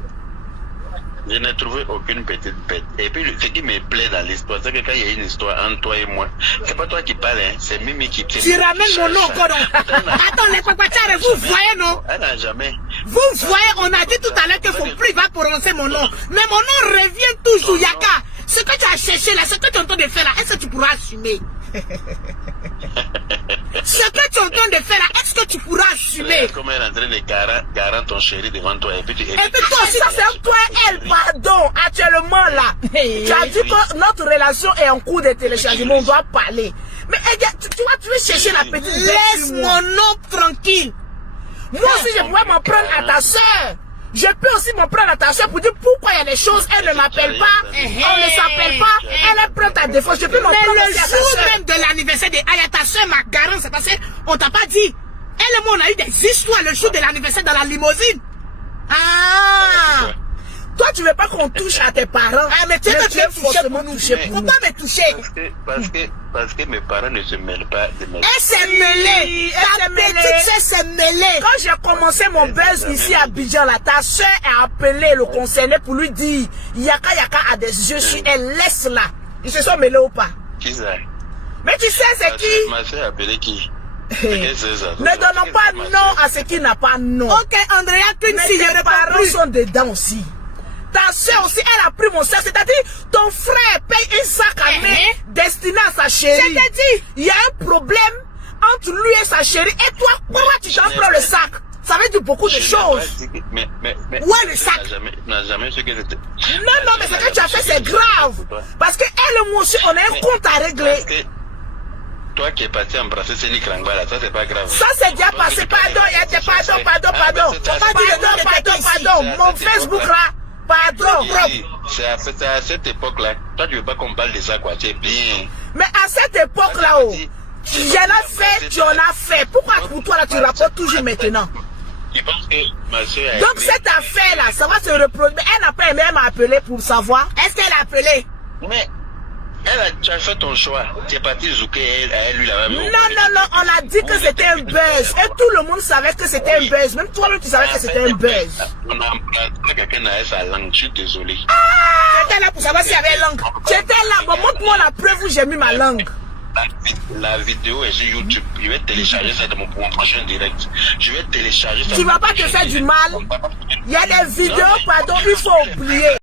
Je n'ai trouvé aucune petite bête. Et puis, ce qui me plaît dans l'histoire, c'est que quand il y a une histoire entre toi et moi, c'est pas toi qui parles, hein, c'est Mimi qui parle. Tu ramènes mon nom encore. Attends, les papachars, vous voyez, non? Elle n'a jamais. Vous voyez, on a dit tout à l'heure qu'il faut plus va prononcer mon nom. Mais mon nom revient toujours, Yaka. Ce que tu as cherché là, ce que tu es en train de faire là, est-ce que tu pourras assumer? Ce que tu es en train de faire là, est-ce que tu pourras assumer? Comme elle est en train de garant ton chéri devant toi et puis tu... Et puis toi aussi, ça c'est toi et elle, pardon, actuellement là. Tu as dit que notre relation est en cours de téléchargement, on doit parler. Mais tu vois, tu veux chercher la petite bête. Laisse mon nom tranquille. Moi aussi, je pourrais m'en prendre à ta soeur. Je peux aussi m'en prendre à ta soeur pour dire pourquoi il y a des choses, elle ne m'appelle pas, on ne s'appelle pas, elle est prête à défendre. Je peux m'en prendre aussi à ta soeur. Mais le jour même de l'anniversaire de Aya, ta soeur m'a garant, c'est parce qu'on t'a pas dit. Elle et moi, on a eu des histoires le jour de l'anniversaire dans la limousine. Ah! Toi, tu veux pas qu'on touche à tes parents. Ah, mais tu veux forcément toucher pour nous. Faut pas me toucher. Parce que mes parents ne se mêlent pas de mes... Elle s'est mêlée. Ta petite soeur s'est mêlée. Quand j'ai commencé mon buzz ici à Abidjan, là, ta soeur a appelé le concerné pour lui dire Yaka a des yeux sur elle, laisse-la. Ils se sont mêlés ou pas? Qui ça? Mais tu sais c'est qui? Ma soeur a appelé qui? Ne donnons pas nom à ce qui n'a pas nom. Ok, Andrea, si les parents sont dedans aussi. Ta soeur aussi, elle a pris mon sac. C'est-à-dire, ton frère paye un sac à main destiné à sa chérie. Je t'ai dit. Il y a un problème entre lui et sa chérie. Et toi, pourquoi tu t'en prends le sac? Ça veut dire beaucoup de choses. Mais ouais, le sac. n'a jamais su que c'était... Non, mais ce que tu as fait, c'est grave. Parce que elle et moi aussi, on a un compte à régler. Toi qui es parti embrasser Céline Krangba là, ça c'est pas grave. Ça c'est déjà passé, pardon, pardon. Mon Facebook là, pardon. c'est à cette époque-là. Toi, tu veux pas qu'on parle de ça, quoi. C'est bien. Mais à cette époque-là, oh, j'en ai fait, tu en as fait. Pourquoi pour toi, là, tu rapportes toujours maintenant? Je pense que ma soeur donc, cette affaire-là, ça va se reproduire. Mais elle n'a pas aimé m'appeler pour savoir. Est-ce qu'elle a appelé? Mais, tu as fait ton choix. Tu es parti zouker elle, lui, là-bas. Non, on a dit que c'était un buzz. Et tout le monde savait que c'était un buzz. Même toi, tu savais que c'était un buzz. On a quelqu'un à sa langue, je suis désolé. Tu étais là pour savoir s'il y avait langue. Tu étais là, bon, montre-moi la preuve où j'ai mis ma langue. La vidéo est sur YouTube. Je vais télécharger ça dans mon prochain direct. Je vais télécharger ça. Tu vas pas te faire du mal. Il y a des vidéos, pardon, il faut oublier.